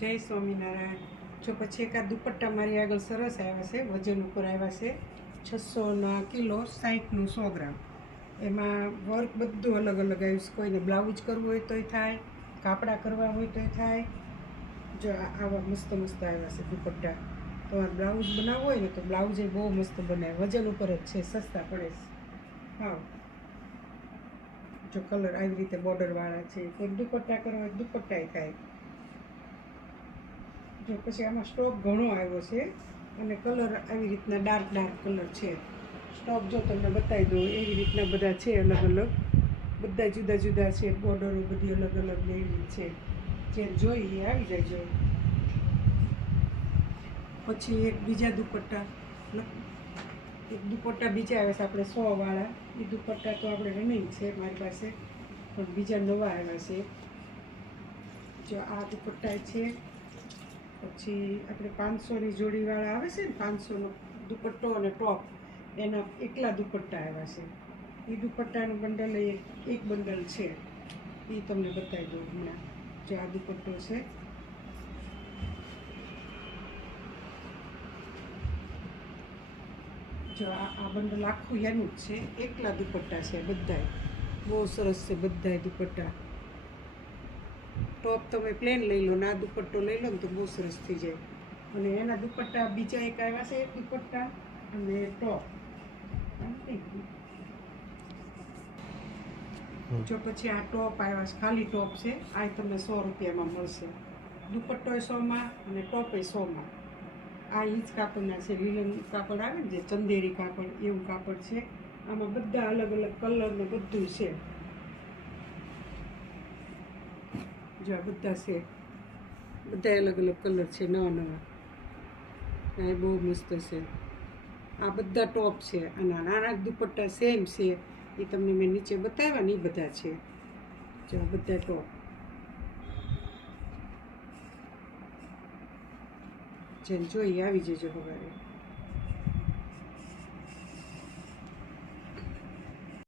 જય સ્વામિનારાયણ। જો પછી એકાદ દુપટ્ટા મારી આગળ સરસ આવ્યા છે, વજન ઉપર આવ્યા છે 600 કિલો 60નું 100 ગ્રામ। એમાં વર્ક બધું અલગ અલગ આવ્યું છે। કોઈને બ્લાઉઝ કરવું હોય તોય થાય, કાપડા કરવા હોય તોય થાય। જો આવા મસ્ત મસ્ત આવ્યા છે દુપટ્ટા। તમારે બ્લાઉઝ બનાવવું હોય ને તો બ્લાઉઝ એ બહુ મસ્ત બનાવે, વજન ઉપર જ છે, સસ્તા પડે છે। હા, જો કલર આવી રીતે બોર્ડરવાળા છે, કોઈ દુપટ્ટા કરવા હોય દુપટ્ટાય થાય। જો પછી આમાં સ્ટોક ઘણો આવ્યો છે અને કલર આવી રીતના ડાર્ક કલર છે। સ્ટોક જો તમને બતાવી દઉં, એવી રીતના બધા છે, અલગ અલગ બધા જુદા જુદા છે, બોર્ડરો બધી અલગ અલગ એવી છે। જે જોઈ એ આવી જાય। પછી એક બીજા દુપટ્ટા બીજા આવે છે આપણે 100 વાળા। એ દુપટ્ટા તો આપણે રનિંગ છે મારી પાસે, પણ બીજા નવા આવ્યા છે। જો આ દુપટ્ટા છે। પછી આપણે 500ની જોડીવાળા આવે છે ને, 500નો દુપટ્ટો અને ટોપ, એના એકલા દુપટ્ટા આવ્યા છે। એ દુપટ્ટાનું બંડલ એક બંડલ છે, એ તમને બતાવી દઉં હમણાં। જો આ દુપટ્ટો છે, જો આ બંડલ આખું એનું જ છે, એકલા દુપટ્ટા છે બધાય, બહુ સરસ છે બધાય દુપટ્ટા। ટોપ તમે પ્લેન લઈ લો ને આ દુપટ્ટો લઈ લો ને તો બહુ સરસ થઈ જાય। અને એના દુપટ્ટા બીજા એક આવ્યા છે, દુપટ્ટા અને ટોપ। જો પછી આ ટોપ આવ્યા છે, ખાલી ટોપ છે, આ તમને 100 રૂપિયામાં મળશે। દુપટ્ટો 100માં અને ટોપ 100માં। આ ઈ જ કાપડના છે, લીલન કાપડ આવે ને જે ચંદેરી કાપડ, એવું કાપડ છે। આમાં બધા અલગ અલગ કલર ને બધું છે। જો આ બધા છે, બધા અલગ અલગ કલર છે, નવા નવા। આ બહુ મસ્ત છે। આ બધા ટોપ છે અને નાના દુપટ્ટા સેમ છે, એ તમને મેં નીચે બતાવ્યા ને એ બધા છે। જો બધા ટોપ, જેમ જોઈએ આવી જજો હવે।